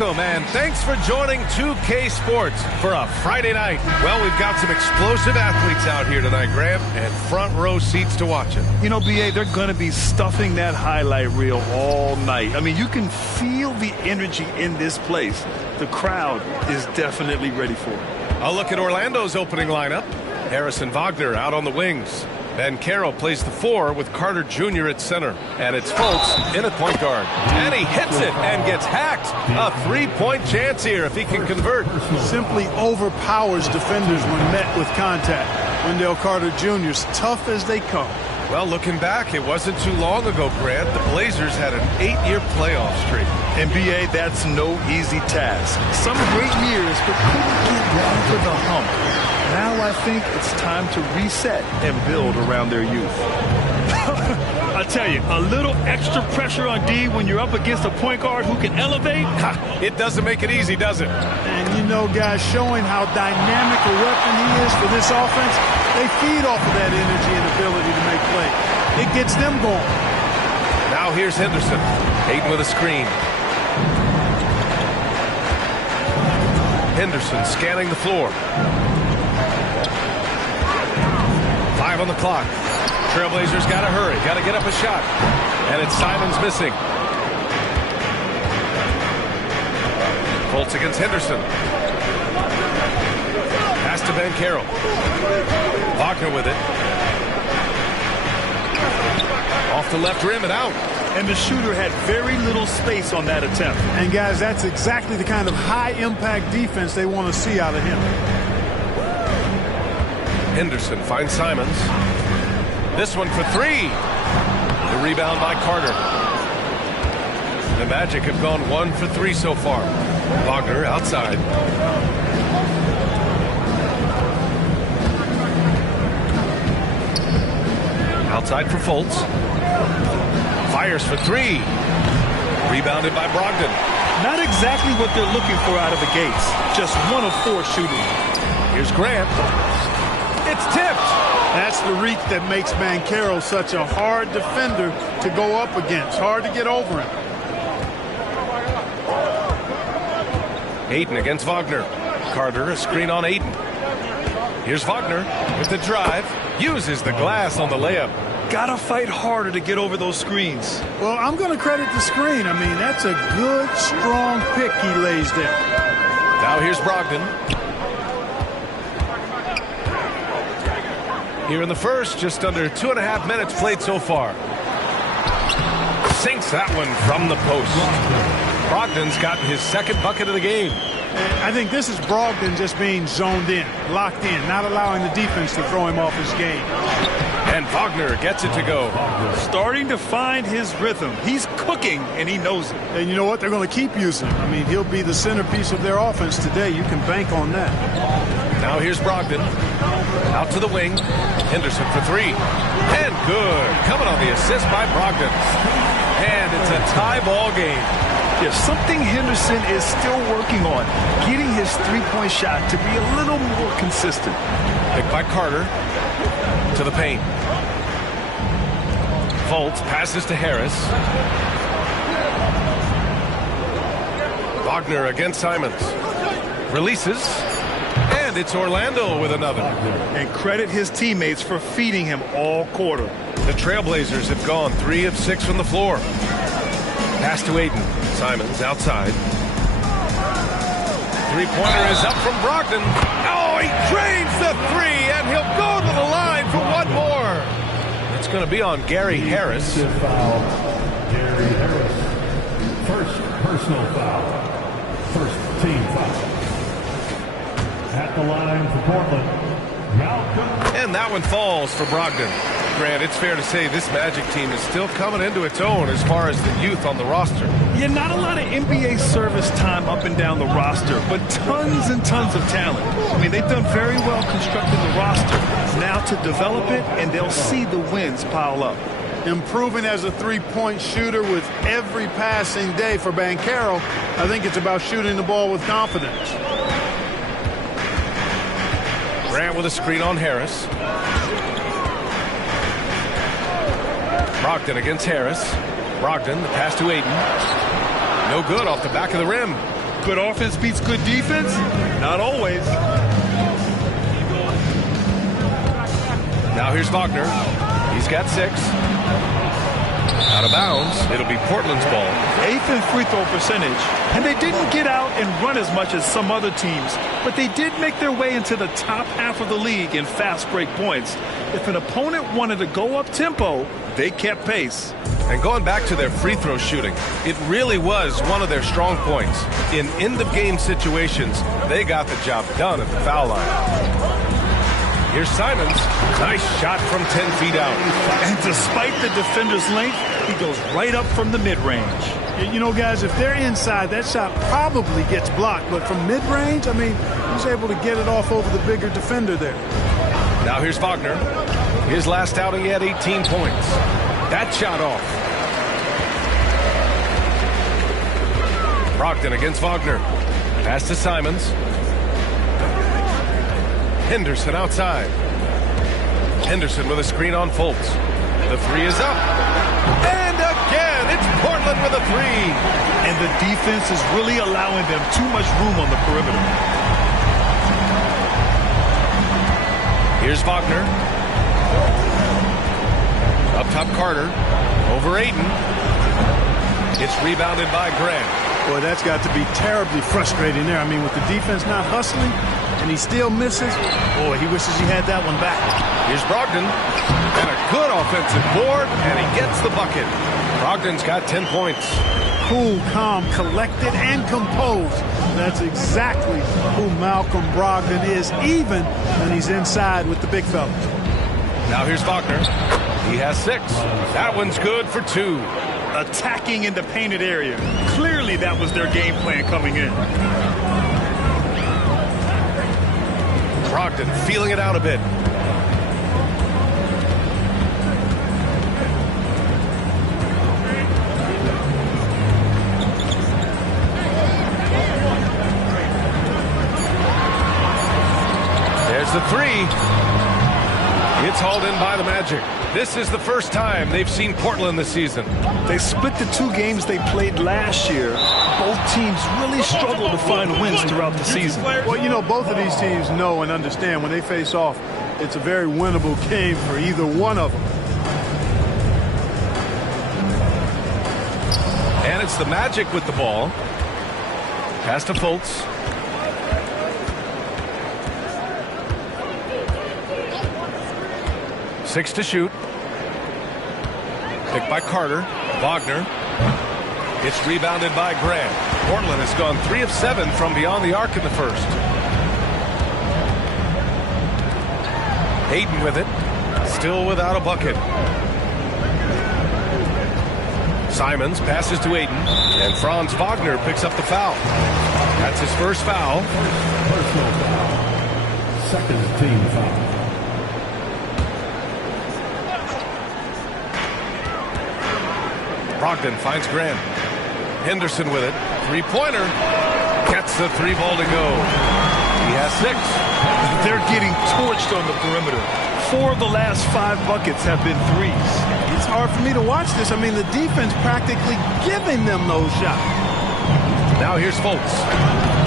Man, thanks for joining 2K Sports for a Friday night. Well, we've got some explosive athletes out here tonight, Graham, and front row seats to watch it. You know, B.A., they're going to be stuffing that highlight reel all night. I mean, you can feel the energy in this place. The crowd is definitely ready for it. A look at Orlando's opening lineup. Harrison Wagner out on the wings. Banchero plays the 4 with Carter Jr. at center. And it's Fultz in at point guard. And he hits it and gets hacked. A 3-point chance here if he can convert. Simply overpowers defenders when met with contact. Wendell Carter Jr. is tough as they come. Well, looking back, it wasn't too long ago, Grant. The Blazers had an 8-year playoff streak. And, B.A., that's no easy task. Some great years, but couldn't get over the hump. Now I think it's time to reset and build around their youth. I tell you, a little extra pressure on D when you're up against a point guard who can elevate. It doesn't make it easy, does it? And, you know, guys, showing how dynamic a weapon he is for this offense, they feed off of that energy and ability to make plays. It gets them going. Now here's Henderson. Hayden with a screen. Henderson scanning the floor. 5 on the clock. Trailblazers got to hurry. Got to get up a shot. And it's Simons missing. Fultz against Henderson. Pass to Banchero. Wagner with it. Off the left rim and out. And the shooter had very little space on that attempt. And, guys, that's exactly the kind of high-impact defense they want to see out of him. Henderson finds Simons. This one for 3. The rebound by Carter. The Magic have gone 1 for 3 so far. Wagner outside. Outside for Fultz. Fires for 3. Rebounded by Brogdon. Not exactly what they're looking for out of the gates. Just 1 of 4 shooting. Here's Grant. It's tipped. That's the reach that makes Banchero such a hard defender to go up against. Hard to get over him. Ayton against Wagner. Carter a screen on Ayton. Here's Wagner with the drive. Uses the glass on the layup. Gotta fight harder to get over those screens. Well, I'm going to credit the screen. I mean, that's a good, strong pick he lays there. Now here's Brogdon. Here in the first, just under 2.5 minutes played so far. Sinks that one from the post. Brogdon's gotten his second bucket of the game. And I think this is Brogdon just being zoned in, locked in, not allowing the defense to throw him off his game. And Wagner gets it to go. Starting to find his rhythm. He's cooking, and he knows it. And you know what? They're going to keep using him. I mean, he'll be the centerpiece of their offense today. You can bank on that. Now here's Brogdon. Out to the wing. Henderson for 3. And good. Coming on the assist by Brogdon. And it's a tie ball game. Yeah, something Henderson is still working on. Getting his three-point shot to be a little more consistent. Picked by Carter. To the paint. Fultz passes to Harris. Wagner against Simons. Releases. And it's Orlando with another. And credit his teammates for feeding him all quarter. The Trailblazers have gone 3 of 6 from the floor. Pass to Ayton. Simons outside. Three-pointer is up from Brogdon. Oh, he drains the 3, and he'll go to the line for one more. It's going to be on Gary Harris. Foul. Gary Harris. First personal foul. First team foul. At the line for Portland, Malcolm. And that one falls for Brogdon. Grant, it's fair to say this Magic team is still coming into its own as far as the youth on the roster. Yeah, not a lot of NBA service time up and down the roster, but tons and tons of talent. I mean, they've done very well constructing the roster. Now to develop it, and they'll see the wins pile up. Improving as a three-point shooter with every passing day for Banchero. I think it's about shooting the ball with confidence. Grant with a screen on Harris. Brogdon against Harris. Brogdon, the pass to Ayton. No good off the back of the rim. Good offense beats good defense? Not always. Now here's Wagner. He's got 6. Out of bounds. It'll be Portland's ball. 8th in free throw percentage. And they didn't get out and run as much as some other teams, but they did make their way into the top half of the league in fast break points. If an opponent wanted to go up tempo, they kept pace. And going back to their free throw shooting, it really was one of their strong points. In end-of-game situations, they got the job done at the foul line. Here's Simons. Nice shot from 10 feet out. And despite the defender's length, he goes right up from the mid-range. You know, guys, if they're inside, that shot probably gets blocked. But from mid-range, I mean, he's able to get it off over the bigger defender there. Now here's Wagner. His last outing, he had 18 points. That shot off. Brogdon against Wagner. Pass to Simons. Henderson outside. Henderson with a screen on Fultz. The 3 is up. And again, it's Portland with a 3. And the defense is really allowing them too much room on the perimeter. Here's Wagner. Up top, Carter. Over Ayton. It's rebounded by Grant. Boy, that's got to be terribly frustrating there. I mean, with the defense not hustling, and he still misses. Boy, he wishes he had that one back. Here's Brogdon. And a good offensive board, and he gets the bucket. Brogdon's got 10 points. Cool, calm, collected, and composed. That's exactly who Malcolm Brogdon is, even when he's inside with the big fella. Now here's Wagner. He has 6. That one's good for 2. Attacking in the painted area. Clearly that was their game plan coming in. Brogdon feeling it out a bit. There's the 3. It's hauled in by the Magic. This is the first time they've seen Portland this season. They split the 2 games they played last year. Both teams really struggled to find wins throughout the season. Well, you know, both of these teams know and understand when they face off, it's a very winnable game for either one of them. And it's the Magic with the ball. Pass to Fultz. Six to shoot. Picked by Carter. Wagner. It's rebounded by Grant. Portland has gone 3 of 7 from beyond the arc in the first. Ayton with it. Still without a bucket. Simons passes to Ayton. And Franz Wagner picks up the foul. That's his first foul. Personal foul. Second team foul. Brogdon finds Grant. Henderson with it. 3-pointer. Gets the 3 ball to go. He has 6. They're getting torched on the perimeter. 4 of the last 5 buckets have been 3s. It's hard for me to watch this. I mean, the defense practically giving them those shots. Now here's Fultz.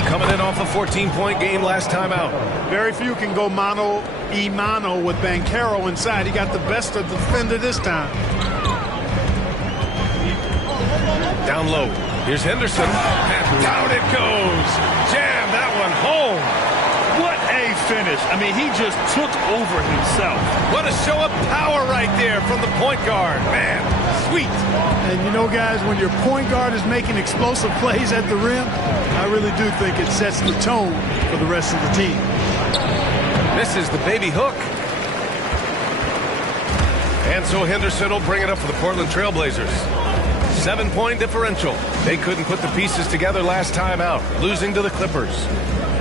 Coming in off a 14-point game last time out. Very few can go mano-a-mano with Banchero inside. He got the best of the defender this time. Down low. Here's Henderson. And down it goes. Jam that one home. What a finish. I mean, he just took over himself. What a show of power right there from the point guard. Man, sweet. And you know, guys, when your point guard is making explosive plays at the rim, I really do think it sets the tone for the rest of the team. This is the baby hook. And so Henderson will bring it up for the Portland Trailblazers. 7-point differential. They couldn't put the pieces together last time out, losing to the Clippers.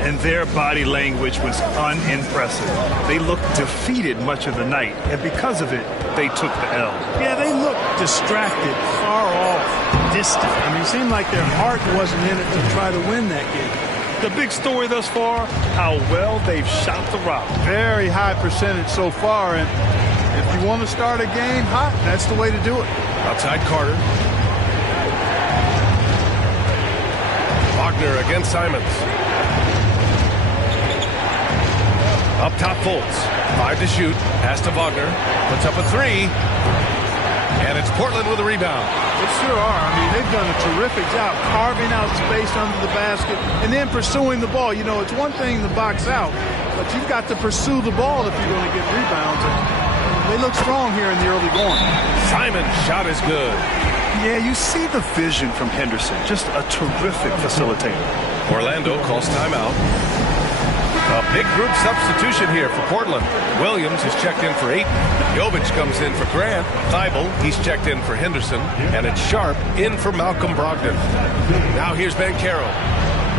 And their body language was unimpressive. They looked defeated much of the night, and because of it, they took the L. Yeah, they looked distracted, far off, distant. I mean, it seemed like their heart wasn't in it to try to win that game. The big story thus far, how well they've shot the rock. Very high percentage so far, and if you want to start a game hot, that's the way to do it. Outside Carter. Wagner against Simons. Up top, Fultz. 5 to shoot. Pass to Wagner. Puts up a 3. And it's Portland with a rebound. They sure are. I mean, they've done a terrific job carving out space under the basket and then pursuing the ball. You know, it's one thing to box out, but you've got to pursue the ball if you're going to get rebounds. And they look strong here in the early going. Simon's shot is good. Yeah, you see the vision from Henderson. Just a terrific facilitator. Orlando calls timeout. A big group substitution here for Portland. Williams is checked in for Ayton. Jovic comes in for Grant. Thibault, he's checked in for Henderson. And it's Sharp in for Malcolm Brogdon. Now here's Banchero.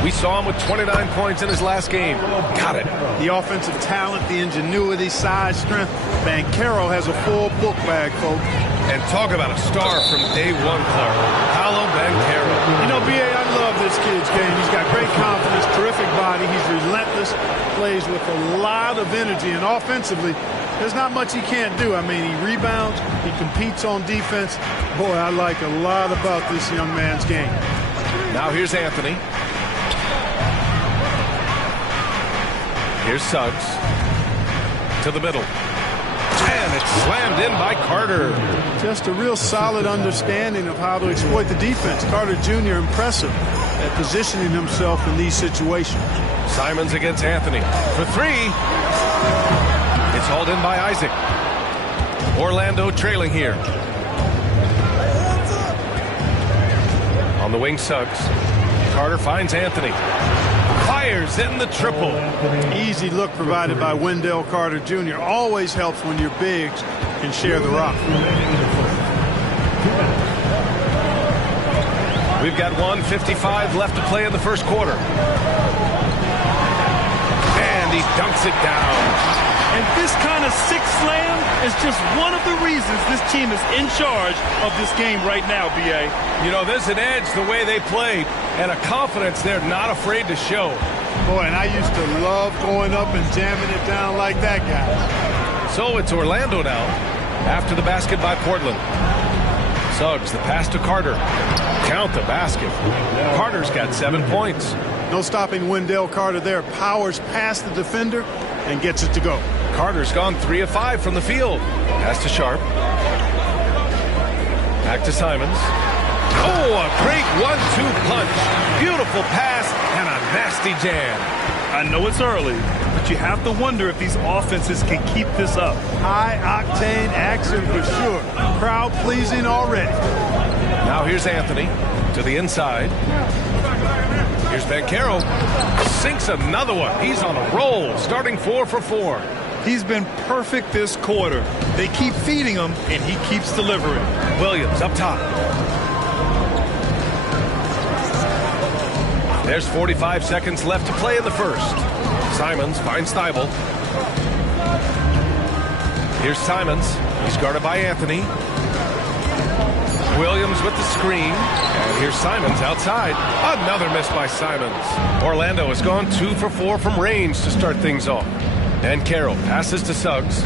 We saw him with 29 points in his last game. Got it. The offensive talent, the ingenuity, size, strength. Banchero has a full book bag, folks. And talk about a star from day one, Clark. Paolo Banchero. You know, B.A., I love this kid's game. He's got great confidence, terrific body. He's relentless, plays with a lot of energy. And offensively, there's not much he can't do. I mean, he rebounds, he competes on defense. Boy, I like a lot about this young man's game. Now here's Anthony. Here's Suggs. To the middle. And it's slammed in by Carter. Just a real solid understanding of how to exploit the defense. Carter Jr. impressive at positioning himself in these situations. Simons against Anthony. For 3. It's hauled in by Isaac. Orlando trailing here. On the wing, Suggs. Carter finds Anthony. Fires in the triple. Easy look provided by Wendell Carter Jr. Always helps when your bigs can share the rock. We've got 1:55 left to play in the first quarter. And he dunks it down. And this kind of six slam is just one of the reasons this team is in charge of this game right now, B.A. You know, there's an edge the way they played and a confidence they're not afraid to show. Boy, and I used to love going up and jamming it down like that, guy. So it's Orlando now after the basket by Portland. Suggs, the pass to Carter. Count the basket. Carter's got 7 points. No stopping Wendell Carter there. Powers past the defender and gets it to go. Carter's gone 3 of 5 from the field. Pass to Sharp. Back to Simons. Oh, a great 1-2 punch. Beautiful pass and a nasty jam. I know it's early, but you have to wonder if these offenses can keep this up. High-octane action for sure. Crowd pleasing already. Now here's Anthony to the inside. Here's Banchero. Sinks another one. He's on a roll, starting 4 for 4. He's been perfect this quarter. They keep feeding him, and he keeps delivering. Williams up top. There's 45 seconds left to play in the first. Simons finds Thibault. Here's Simons. He's guarded by Anthony. Williams with the screen. And here's Simons outside. Another miss by Simons. Orlando has gone 2 for 4 from range to start things off. And Carroll passes to Suggs.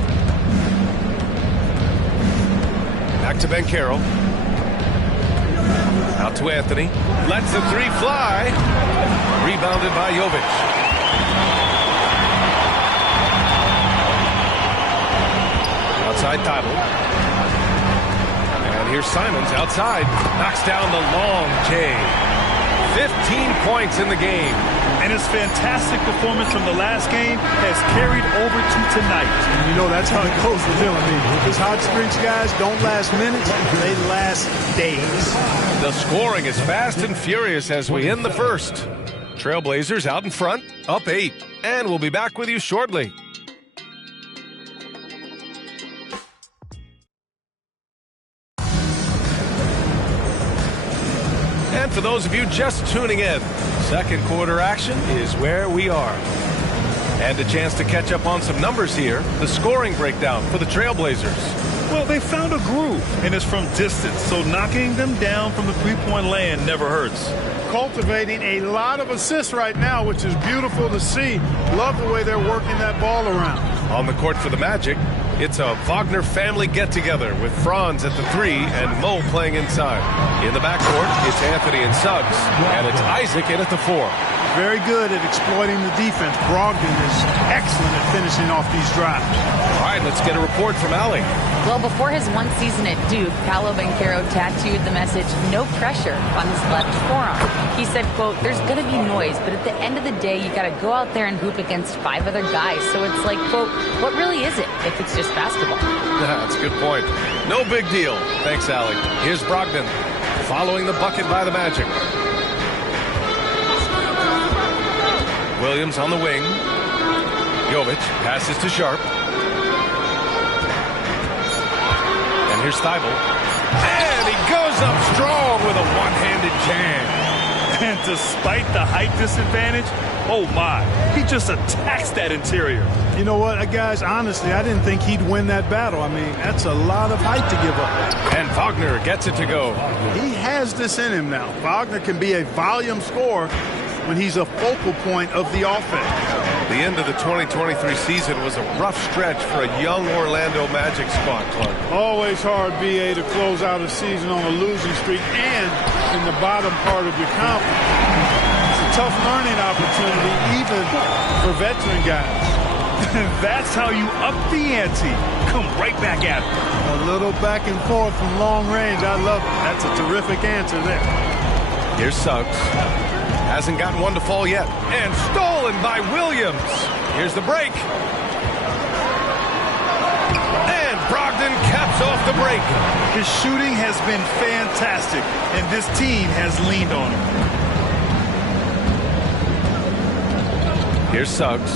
Back to Banchero. Out to Anthony. Lets the 3 fly. Rebounded by Jovic. Outside Thibault. And here's Simons outside. Knocks down the long J. 15 points in the game. And his fantastic performance from the last game has carried over to tonight. And you know, that's how it goes with him. I mean, his hot streaks, guys, don't last minutes. They last days. The scoring is fast and furious as we end the first. Trailblazers out in front, up 8. And we'll be back with you shortly. And for those of you just tuning in, second quarter action is where we are. And a chance to catch up on some numbers here. The scoring breakdown for the Trailblazers. Well, they found a groove, and it's from distance, so knocking them down from the three-point land never hurts. Cultivating a lot of assists right now, which is beautiful to see. Love the way they're working that ball around. On the court for the Magic, It's a Wagner family get-together with Franz at the 3 and Mo playing inside. In the backcourt, it's Anthony and Suggs, and it's Isaac in at the 4. Very good at exploiting the defense. Brogdon is excellent at finishing off these drives. All right, let's get a report from Allie. Well, before his one season at Duke, Paolo Banchero tattooed the message, "No pressure," on his left forearm. He said, quote, "There's going to be noise, but at the end of the day, you got to go out there and hoop against 5 other guys. So it's like, quote, what really is it if it's just basketball?" That's a good point. No big deal. Thanks, Allie. Here's Brogdon following the bucket by the Magic. Williams on the wing. Jovic passes to Sharp. And here's Thibault. And he goes up strong with a one-handed jam. And despite the height disadvantage, oh my, he just attacks that interior. You know what, guys, honestly, I didn't think he'd win that battle. I mean, that's a lot of height to give up. And Wagner gets it to go. He has this in him now. Wagner can be a volume scorer when he's a focal point of the offense. The end of the 2023 season was a rough stretch for a young Orlando Magic squad, Clark. Always hard, BA, to close out a season on a losing streak and in the bottom part of your conference. It's a tough learning opportunity, even for veteran guys. That's how you up the ante. Come right back at it. A little back and forth from long range. I love it. That's a terrific answer there. Here's Suggs. Hasn't gotten one to fall yet. And stolen by Williams. Here's the break. And Brogdon caps off the break. His shooting has been fantastic, and this team has leaned on him. Here's Suggs.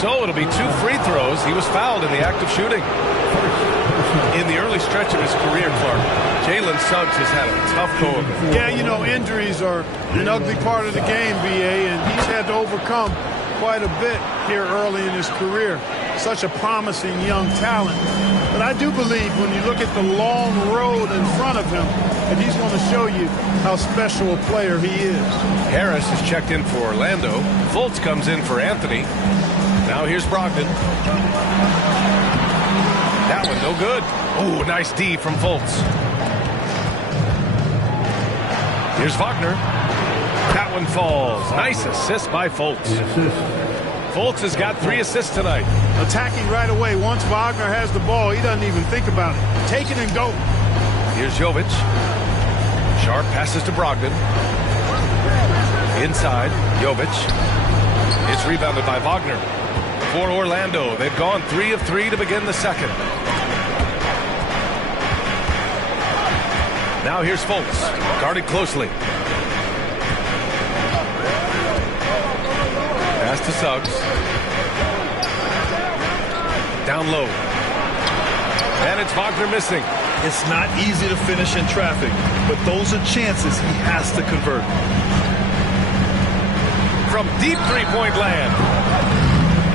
So it'll be 2 free throws. He was fouled in the act of shooting. In the early stretch of his career, Clark, Jalen Suggs has had a tough go of it. Yeah, you know, injuries are an ugly part of the game, BA, and he's had to overcome quite a bit here early in his career. Such a promising young talent. But I do believe when you look at the long road in front of him, that he's going to show you how special a player he is. Harris is checked in for Orlando. Fultz comes in for Anthony. Now here's Brogdon. That one no good. Oh, nice D from Fultz. Here's Wagner. That one falls. Nice assist by Fultz. Fultz has got 3 assists tonight. Attacking right away. Once Wagner has the ball, he doesn't even think about it. Take it and go. Here's Jovic. Sharp passes to Brogdon. Inside, Jovic. It's rebounded by Wagner. For Orlando, they've gone 3 of 3 to begin the second. Now here's Fultz, guarded closely. Pass to Suggs. Down low. And it's Wagner missing. It's not easy to finish in traffic, but those are chances he has to convert. From deep three-point land.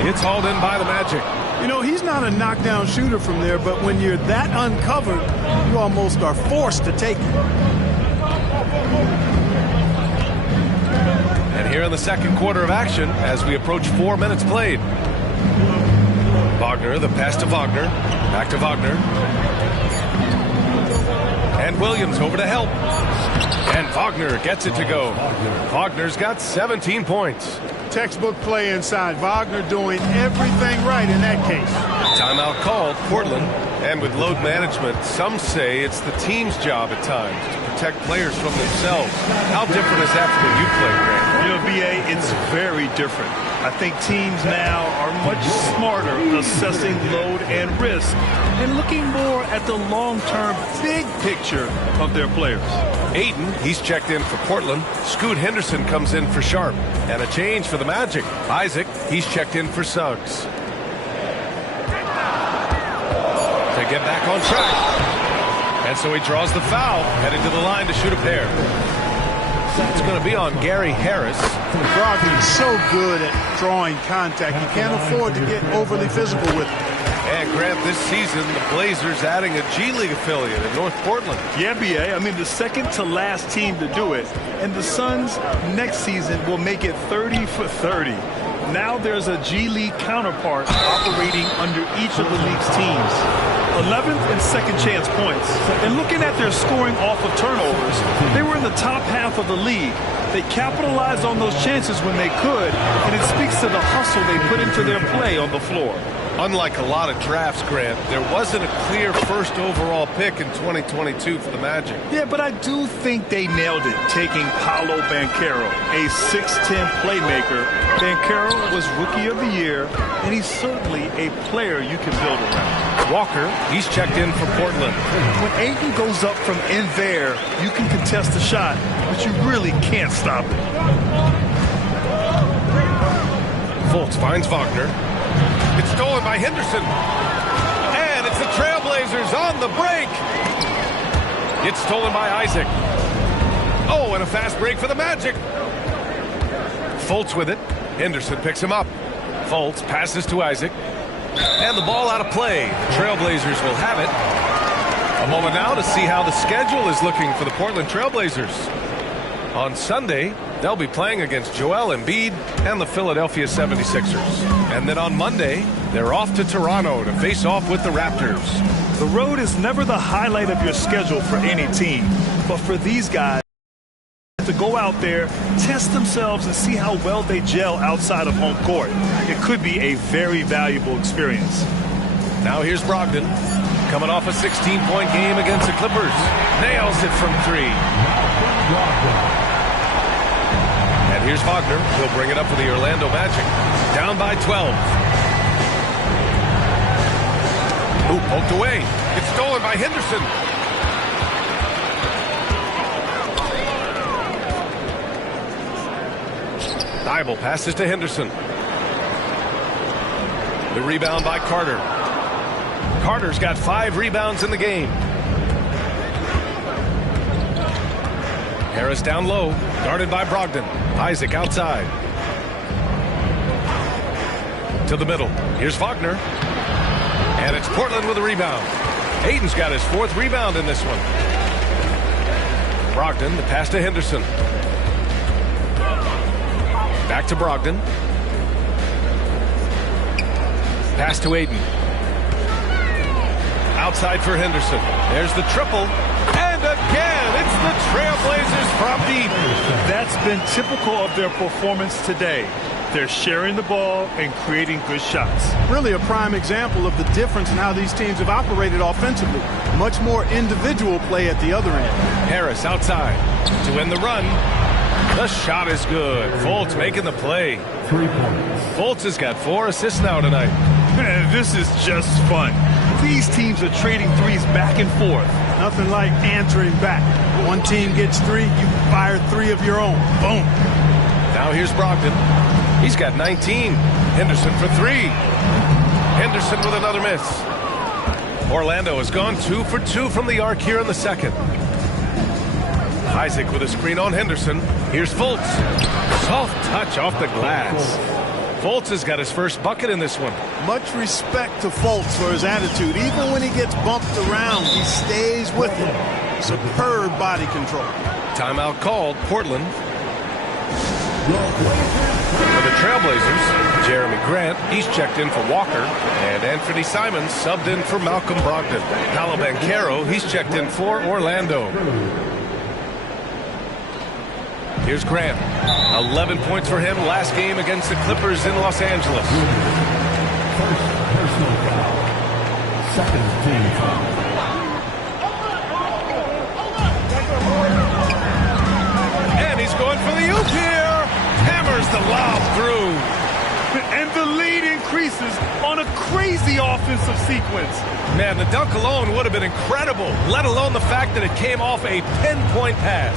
It's hauled in by the Magic. You know, he's not a knockdown shooter from there, but when you're that uncovered, you almost are forced to take it. And here in the second quarter of action, as we approach 4 minutes played. Wagner, the pass to Wagner. Back to Wagner. And Williams over to help. And Wagner gets it to go. Wagner's got 17 points. Textbook play inside. Wagner doing everything right in that case. Timeout called, Portland. And with load management, some say it's the team's job at times to protect players from themselves. How different is that from when you played, Grant? You know, BA, it's very different. I think teams now are much smarter assessing load and risk and looking more at the long-term big picture of their players. Ayton, he's checked in for Portland. Scoot Henderson comes in for Sharp. And a change for the Magic. Isaac, he's checked in for Suggs. To get back on track. And so he draws the foul, heading to the line to shoot a pair. It's going to be on Gary Harris. Brogdon's so good at drawing contact. You can't afford to get overly physical with him. And Grant, this season, the Blazers adding a G League affiliate in North Portland. Yeah, B.A. I mean, the second to last team to do it. And the Suns next season will make it 30 for 30. Now there's a G League counterpart operating under each of the league's teams. 11th and second chance points. And looking at their scoring off of turnovers, they were in the top half of the league. They capitalized on those chances when they could, and it speaks to the hustle they put into their play on the floor. Unlike a lot of drafts, Grant, there wasn't a clear first overall pick in 2022 for the Magic. Yeah, but I do think they nailed it, taking Paolo Banchero, a 6'10 playmaker. Banchero was Rookie of the Year, and he's certainly a player you can build around. Walker, he's checked in for Portland. When Ayton goes up from in there, you can contest the shot, but you really can't stop it. Fultz finds Wagner. It's stolen by Henderson. And it's the Trailblazers on the break. It's stolen by Isaac. Oh, and a fast break for the Magic. Fultz with it. Henderson picks him up. Fultz passes to Isaac. And the ball out of play. The Trailblazers will have it. A moment now to see how the schedule is looking for the Portland Trailblazers. On Sunday, they'll be playing against Joel Embiid and the Philadelphia 76ers. And then on Monday, they're off to Toronto to face off with the Raptors. The road is never the highlight of your schedule for any team. But for these guys, to go out there, test themselves, and see how well they gel outside of home court. It could be a very valuable experience. Now here's Brogdon, coming off a 16-point game against the Clippers. Nails it from three. And here's Wagner. He'll bring it up for the Orlando Magic. Down by 12. Ooh, poked away. It's stolen by Henderson. Thibault passes to Henderson. The rebound by Carter. Carter's got 5 rebounds in the game. Harris down low, guarded by Brogdon. Isaac outside. To the middle. Here's Wagner. And it's Portland with a rebound. Ayton's got his 4th rebound in this one. Brogdon, the pass to Henderson. Back to Brogdon. Pass to Ayton. Outside for Henderson. There's the triple. And again, it's the Trailblazers from deep. That's been typical of their performance today. They're sharing the ball and creating good shots. Really a prime example of the difference in how these teams have operated offensively. Much more individual play at the other end. Harris outside to win the run. The shot is good. Fultz making the play. 3 points. Fultz has got 4 assists now tonight. Man, this is just fun. These teams are trading threes back and forth. Nothing like answering back. One team gets 3, you fire 3 of your own. Boom. Now here's Brogdon. He's got 19. Henderson for 3. Henderson with another miss. Orlando has gone 2 for 2 from the arc here in the second. Isaac with a screen on Henderson. Here's Fultz. Soft touch off the glass. Fultz has got his first bucket in this one. Much respect to Fultz for his attitude. Even when he gets bumped around, he stays with it. Superb body control. Timeout called. Portland. For the Trailblazers, Jeremy Grant, he's checked in for Walker. And Anthony Simons subbed in for Malcolm Brogdon. Paolo Banchero, he's checked in for Orlando. Here's Grant. 11 points for him last game against the Clippers in Los Angeles. First personal foul. Second team foul. And he's going for the oop here. Hammers the lob through. And the lead increases on a crazy offensive sequence. Man, the dunk alone would have been incredible, let alone the fact that it came off a pinpoint pass.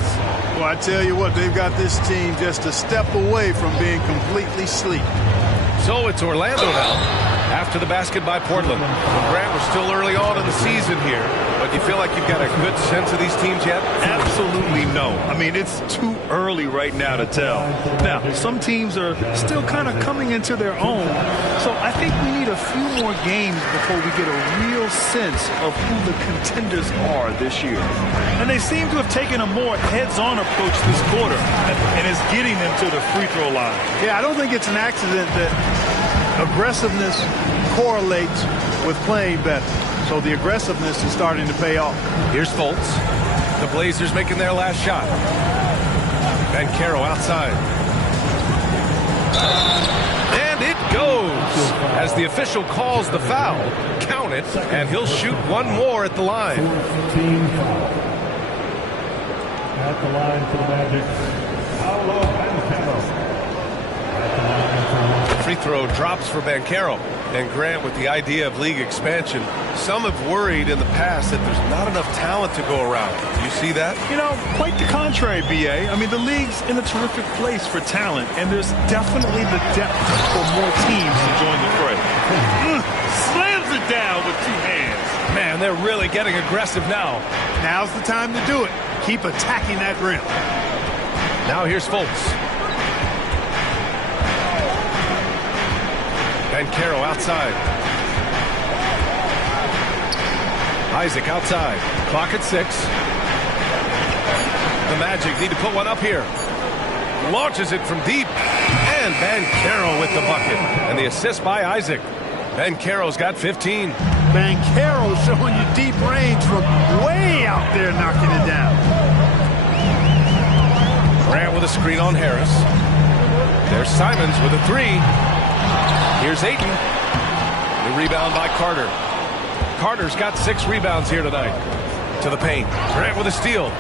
Well, I tell you what, they've got this team just a step away from being completely sleep. So it's Orlando now. After the basket by Portland. Grant, we're still early on in the season here, but do you feel like you've got a good sense of these teams yet? Absolutely no. I mean, it's too early right now to tell. Now, some teams are still kind of coming into their own, so I think we need a few more games before we get a real sense of who the contenders are this year. And they seem to have taken a more heads-on approach this quarter, and it's getting them to the free throw line. Yeah, I don't think it's an accident that aggressiveness correlates with playing better. So the aggressiveness is starting to pay off. Here's Fultz. The Blazers making their last shot. Banchero outside. And it goes. As the official calls the foul, count it, and he'll shoot one more at the line. Team foul. At the line for the Magic, Paolo Banchero. Free throw drops for Banchero. And Grant, with the idea of league expansion, some have worried in the past that there's not enough talent to go around. Do you see that? You know, quite the contrary, B.A. I mean, the league's in a terrific place for talent, and there's definitely the depth for more teams to join the fray. Slams it down with two hands. Man, they're really getting aggressive now. Now's the time to do it. Keep attacking that rim. Now here's Fultz. Banchero outside. Isaac outside. Clock at 6. The Magic need to put one up here. Launches it from deep. And Banchero with the bucket. And the assist by Isaac. Banchero's got 15. Banchero showing you deep range from way out there, knocking it down. Grant with a screen on Harris. There's Simons with a 3. Here's Ayton. The rebound by Carter. Carter's got 6 rebounds here tonight. To the paint. Grant with a steal.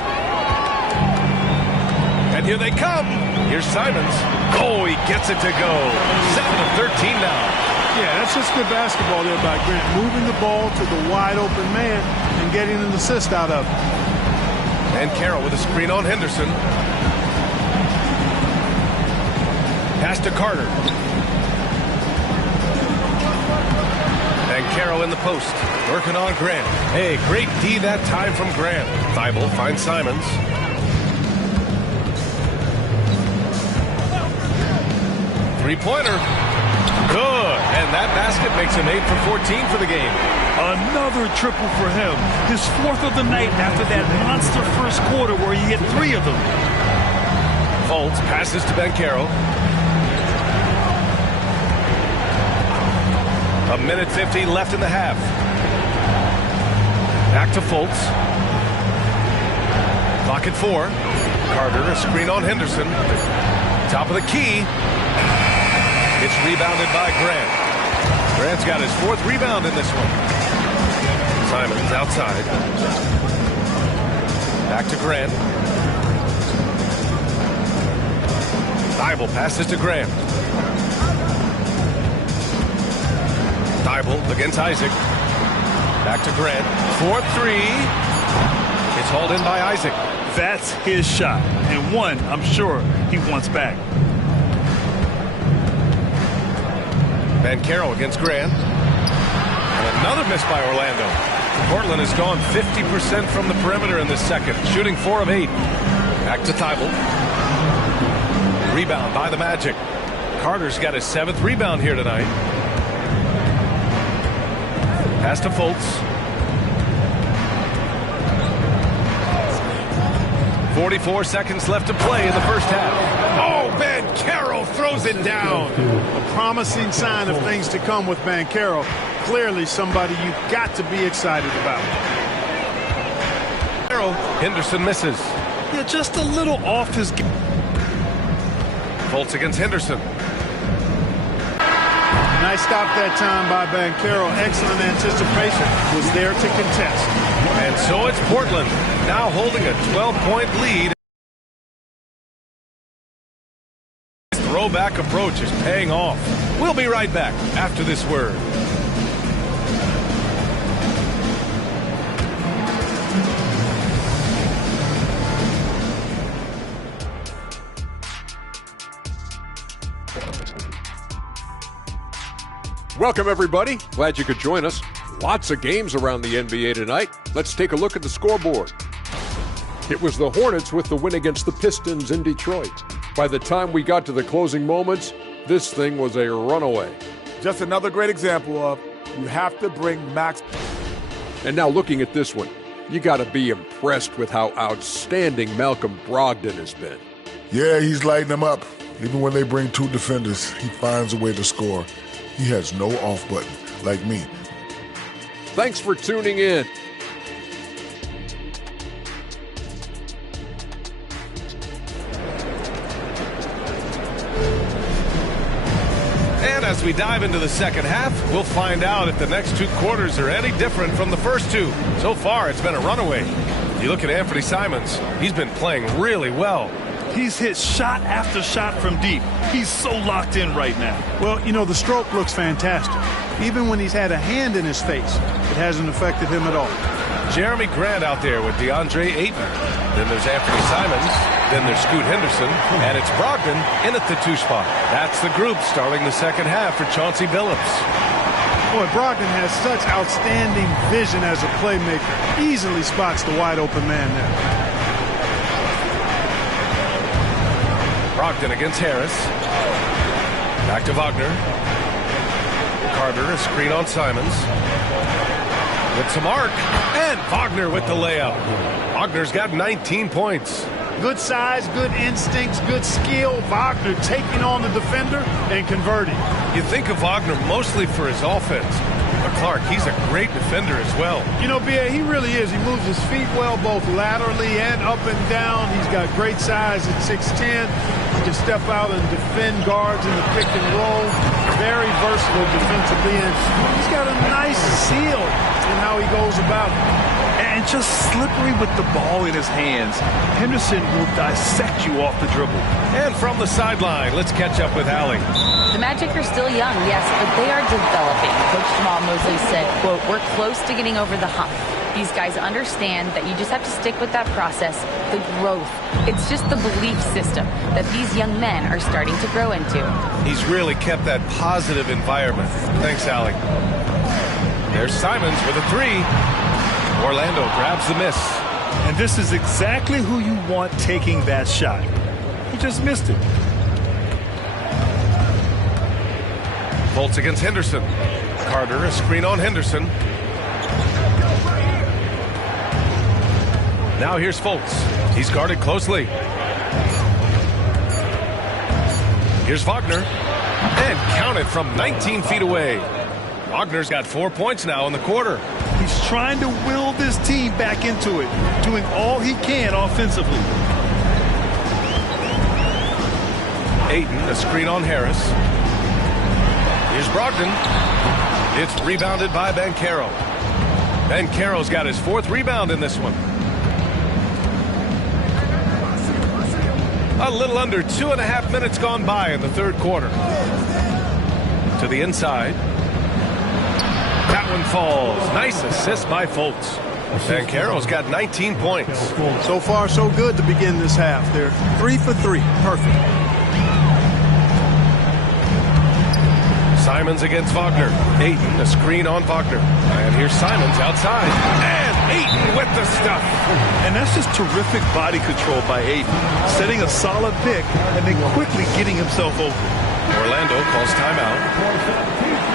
And here they come. Here's Simons. Oh, he gets it to go. 7 of 13 now. Yeah, that's just good basketball there by Grant. Moving the ball to the wide open man and getting an assist out of it. And Carroll with a screen on Henderson. Pass to Carter. And Carroll in the post. Working on Grant. Hey, great D that time from Grant. Thibault finds Simons. Three-pointer. Good. And that basket makes him 8 for 14 for the game. Another triple for him. His 4th of the night after that monster first quarter where he hit 3 of them. Fultz passes to Banchero. A minute 15 left in the half. Back to Fultz. Clock at 4. Carter, a screen on Henderson. Top of the key. It's rebounded by Grant. Grant's got his 4th rebound in this one. Simons outside. Back to Grant. Thibault passes to Grant. Thibault against Isaac. Back to Grant. 4-3. It's hauled in by Isaac. That's his shot. And one, I'm sure, he wants back. Banchero against Grant. And another miss by Orlando. Portland has gone 50% from the perimeter in this second, shooting 4 of 8. Back to Thibault. Rebound by the Magic. Carter's got his 7th rebound here tonight. Pass to Fultz. 44 seconds left to play in the first half. Oh, Banchero throws it down. A promising sign of things to come with Banchero. Clearly somebody you've got to be excited about. Henderson misses. Yeah, just a little off his game. Fultz against Henderson. Nice stop that time by Banchero. Excellent anticipation. Was there to contest. And so it's Portland now holding a 12-point lead. Throwback approach is paying off. We'll be right back after this word. Welcome, everybody. Glad you could join us. Lots of games around the NBA tonight. Let's take a look at the scoreboard. It was the Hornets with the win against the Pistons in Detroit. By the time we got to the closing moments, this thing was a runaway. Just another great example of you have to bring max. And now looking at this one, you got to be impressed with how outstanding Malcolm Brogdon has been. Yeah, he's lighting them up. Even when they bring two defenders, he finds a way to score. He has no off button, like me. Thanks for tuning in. And as we dive into the second half, we'll find out if the next two quarters are any different from the first two. So far, it's been a runaway. You look at Anthony Simons, he's been playing really well. He's hit shot after shot from deep. He's so locked in right now. Well, you know, the stroke looks fantastic. Even when he's had a hand in his face, it hasn't affected him at all. Jeremy Grant out there with DeAndre Ayton. Then there's Anthony Simons. Then there's Scoot Henderson. And it's Brogdon in at the 2 spot. That's the group starting the second half for Chauncey Billups. Boy, Brogdon has such outstanding vision as a playmaker. Easily spots the wide open man there. Brogdon against Harris. Back to Wagner. Carter, a screen on Simons. With some arc. And Wagner with the layup. Wagner's got 19 points. Good size, good instincts, good skill. Wagner taking on the defender and converting. You think of Wagner mostly for his offense. But Clark, he's a great defender as well. You know, B.A., he really is. He moves his feet well, both laterally and up and down. He's got great size at 6'10". He can step out and defend guards in the pick and roll. Very versatile defensively. And he's got a nice seal in how he goes about it. And just slippery with the ball in his hands. Henderson will dissect you off the dribble. And from the sideline, let's catch up with Allie. The Magic are still young, yes, but they are developing. Coach Jamal Mosley said, quote, "We're close to getting over the hump." These guys understand that you just have to stick with that process, the growth. It's just the belief system that these young men are starting to grow into. He's really kept that positive environment. Thanks, Allie. There's Simons with a 3. Orlando grabs the miss. And this is exactly who you want taking that shot. He just missed it. Fultz against Henderson. Carter, a screen on Henderson. Now here's Fultz. He's guarded closely. Here's Wagner. And counted from 19 feet away. Wagner's got 4 points now in the quarter. He's trying to will this team back into it, doing all he can offensively. Ayton, a screen on Harris. Here's Brogdon. It's rebounded by Banchero. Banchero's got his 4th rebound in this one. A little under 2.5 minutes gone by in the third quarter. To the inside. That one falls. Nice assist by Fultz. Banchero's got 19 points. So far, so good to begin this half. They're 3 for 3. Perfect. Simons against Wagner. Ayton, a screen on Wagner. And here's Simons outside. And Ayton with the stuff. And that's just terrific body control by Ayton. Setting a solid pick and then quickly getting himself open. Orlando calls timeout.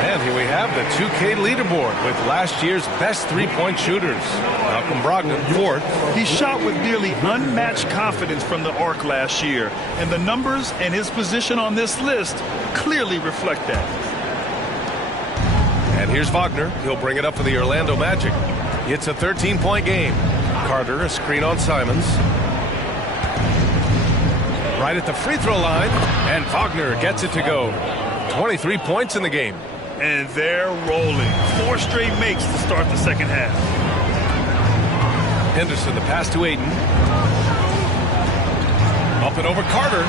And here we have the 2K leaderboard with last year's best three-point shooters. Malcolm Brogdon, 4th. He shot with nearly unmatched confidence from the arc last year. And the numbers and his position on this list clearly reflect that. And here's Wagner. He'll bring it up for the Orlando Magic. It's a 13-point game. Carter, a screen on Simons. Right at the free throw line. And Wagner gets it to go. 23 points in the game. And they're rolling. 4 straight makes to start the second half. Henderson, the pass to Ayton. Up and over Carter.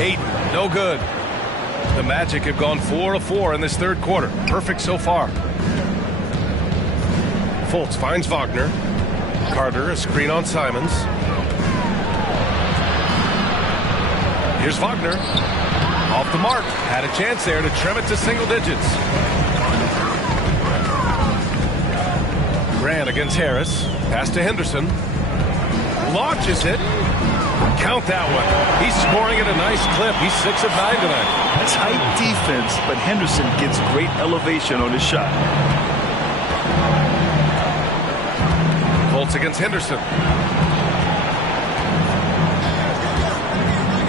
Ayton, no good. The Magic have gone 4 of 4 in this third quarter. Perfect so far. Fultz finds Wagner. Carter, a screen on Simons. Here's Wagner. Off the mark. Had a chance there to trim it to single digits. Grant against Harris. Pass to Henderson. Launches it. Count that one. He's scoring at a nice clip. He's 6 of 9 tonight. Tight defense, but Henderson gets great elevation on his shot. Fultz against Henderson.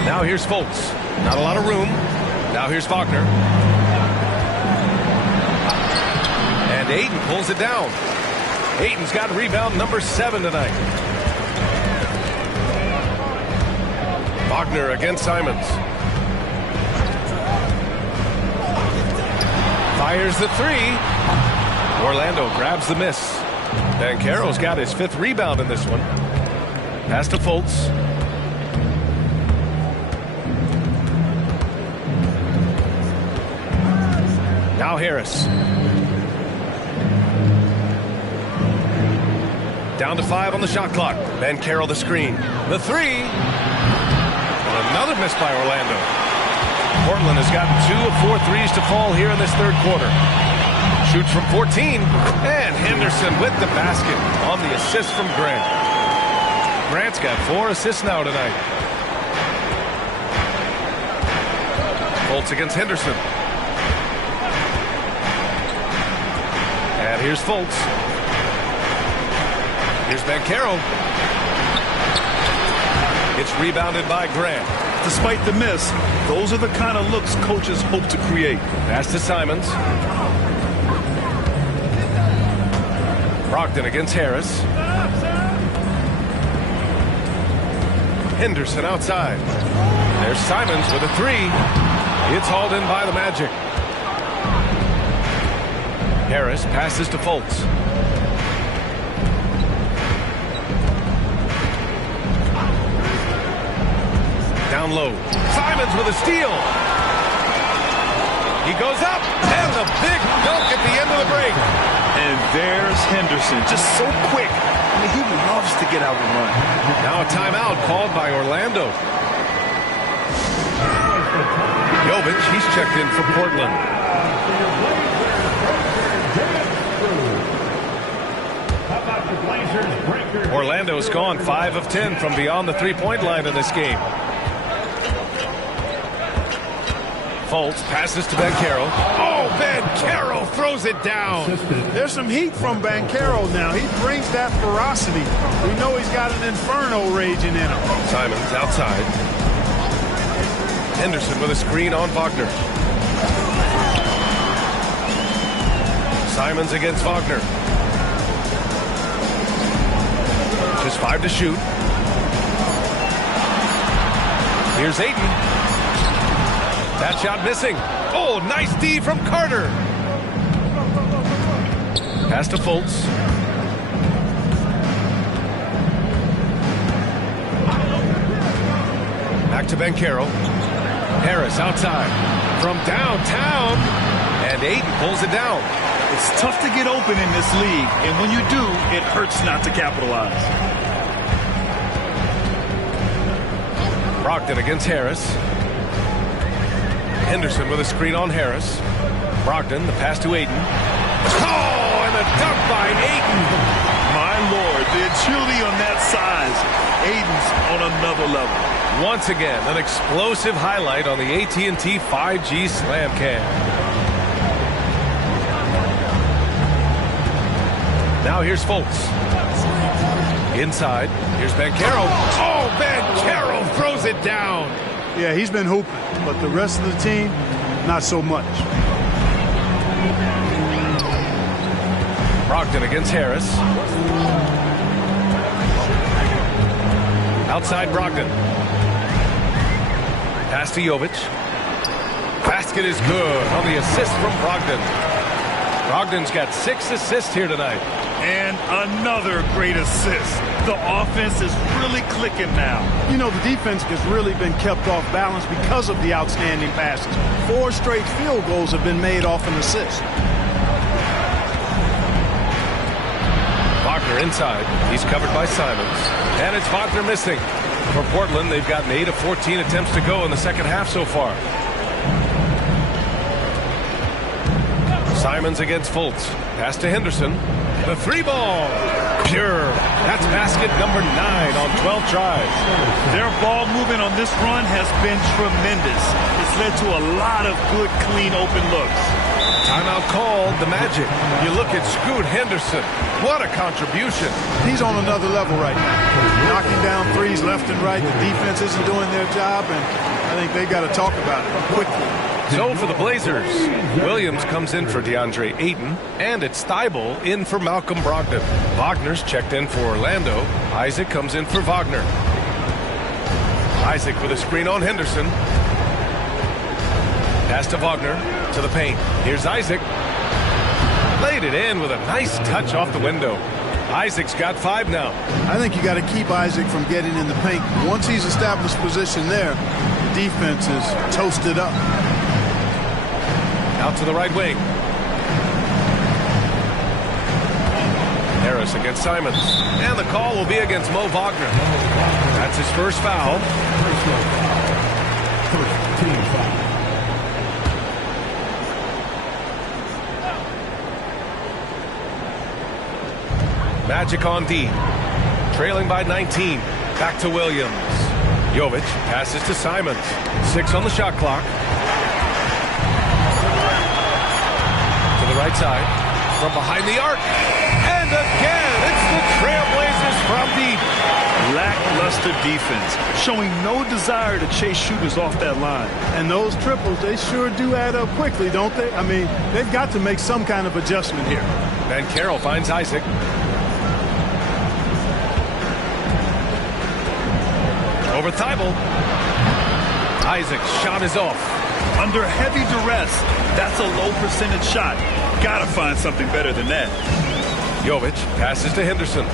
Now here's Fultz. Not a lot of room. Now here's Wagner. And Ayton pulls it down. Ayton's got rebound number 7 tonight. Wagner against Simons. Fires the 3. Orlando grabs the miss. Banchero's got his 5th rebound in this one. Pass to Fultz. Now Harris. Down to 5 on the shot clock. Banchero the screen. The 3. And another miss by Orlando. Portland has gotten 2 of 4 threes to fall here in this third quarter. Shoots from 14. And Henderson with the basket on the assist from Grant. Grant's got 4 assists now tonight. Fultz against Henderson. And here's Fultz. Here's Banchero. It's rebounded by Grant. Despite the miss, those are the kind of looks coaches hope to create. Pass to Simons. Brogdon against Harris. Henderson outside. There's Simons with a 3. It's hauled in by the Magic. Harris passes to Fultz. Down low. Simons with a steal. He goes up. And a big dunk at the end of the break. And there's Henderson. Just so quick. I mean, he loves to get out and run. Now a timeout called by Orlando. Jovic, he's checked in for Portland. Orlando's gone 5 of 10 from beyond the three-point line in this game. Fultz passes to Banchero. Oh, Banchero throws it down. There's some heat from Banchero now. He brings that ferocity. We know he's got an inferno raging in him. Simons outside. Henderson with a screen on Wagner. Simons against Wagner. Just 5 to shoot. Here's Ayton. That shot missing. Oh, nice D from Carter. Pass to Fultz. Back to Banchero. Harris outside. From downtown. And Ayton pulls it down. It's tough to get open in this league, and when you do, it hurts not to capitalize. Brogdon against Harris. Henderson with a screen on Harris. Brogdon, the pass to Ayton. Oh, and a dunk by Ayton. My Lord, the agility on that size. Ayton's on another level. Once again, an explosive highlight on the AT&T 5G Slam Cam. Now here's Fultz. Inside, here's Banchero. Oh, Banchero throws it down. Yeah, he's been hooping, but the rest of the team, not so much. Brogdon against Harris. Outside Brogdon. Pass to Jovic. Basket is good on the assist from Brogdon. Brogdon's got 6 assists here tonight. And another great assist. The offense is really clicking now. You know, the defense has really been kept off balance because of the outstanding passes. 4 straight field goals have been made off an assist. Wagner inside. He's covered by Simons. And it's Wagner missing. For Portland, they've gotten 8 of 14 attempts to go in the second half so far. Simons against Fultz. Pass to Henderson. The 3-ball. Pure. That's basket number 9 on 12 tries. Their ball movement on this run has been tremendous. It's led to a lot of good, clean, open looks. Timeout called, the Magic. You look at Scoot Henderson. What a contribution. He's on another level right now. Knocking down threes left and right. The defense isn't doing their job, and I think they got to talk about it quickly. So for the Blazers, Williams comes in for DeAndre Ayton, and it's Thybulle in for Malcolm Brogdon. Wagner's checked in for Orlando. Isaac comes in for Wagner. Isaac with a screen on Henderson. Pass to Wagner to the paint. Here's Isaac. Laid it in with a nice touch off the window. Isaac's got 5 now. I think you got to keep Isaac from getting in the paint. Once he's established position there, the defense is toasted up. Out to the right wing. Harris against Simons. And the call will be against Mo Wagner. That's his first foul. First team foul. Magic on D. Trailing by 19. Back to Williams. Jovic passes to Simons. 6 on the shot clock. To the right side. From behind the arc. And again, it's the Trailblazers from deep. Lackluster defense, showing no desire to chase shooters off that line. And those triples, they sure do add up quickly, don't they? I mean, they've got to make some kind of adjustment here. Banchero finds Isaac. Over Thybulle. Isaac's shot is off. Under heavy duress, that's a low percentage shot. Gotta find something better than that. Jovic passes to Henderson.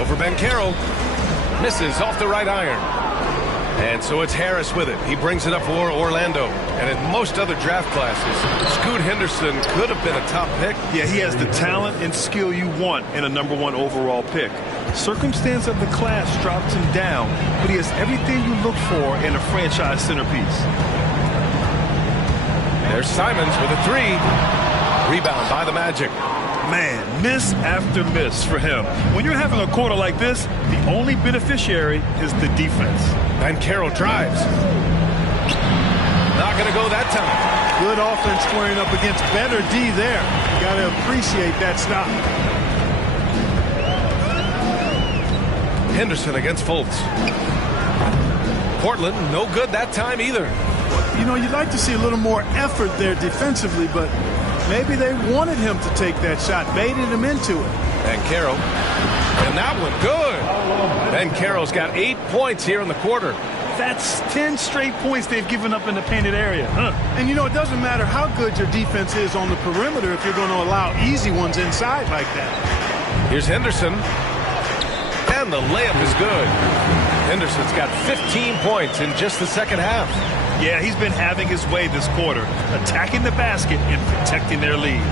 Over Banchero. Misses off the right iron. And so it's Harris with it. He brings it up for Orlando. And in most other draft classes, Scoot Henderson could have been a top pick. Yeah, he has the talent and skill you want in a #1 overall pick. Circumstance of the class dropped him down, but he has everything you look for in a franchise centerpiece. There's Simons with a 3. Rebound by the Magic. Man, miss after miss for him. When you're having a quarter like this, the only beneficiary is the defense. Banchero drives. Not going to go that time. Good offense squaring up against better D there. You got to appreciate that stop. Henderson against Fultz. Portland, no good that time either. You know, you'd like to see a little more effort there defensively, but maybe they wanted him to take that shot, baited him into it. Banchero. And that one good. Banchero's got 8 points here in the quarter. That's 10 straight points they've given up in the painted area. And, you know, it doesn't matter how good your defense is on the perimeter if you're going to allow easy ones inside like that. Here's Henderson. And the layup is good. Henderson's got 15 points in just the second half. Yeah, he's been having his way this quarter, attacking the basket and protecting their lead.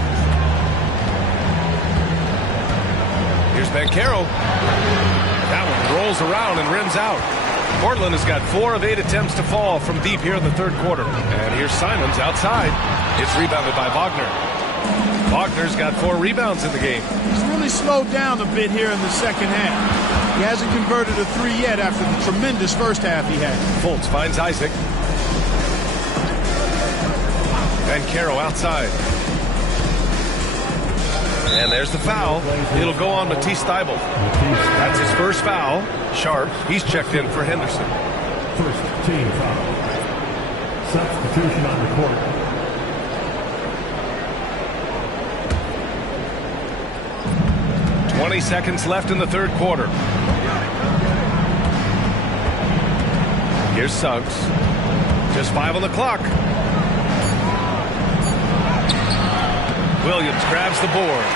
Here's Banchero. That one rolls around and rims out. Portland has got 4 of 8 attempts to fall from deep here in the third quarter. And here's Simons outside. It's rebounded by Wagner. Wagner's got 4 rebounds in the game. He's really slowed down a bit here in the second half. He hasn't converted a 3 yet after the tremendous first half he had. Fultz finds Isaac. Banchero outside. And there's the foul. It'll go on Matisse Thybulle. That's his first foul. Sharp, he's checked in for Henderson. First team foul. Substitution on the court. .20 seconds left in the third quarter. Here's Suggs. Just 5 on the clock. Williams grabs the board.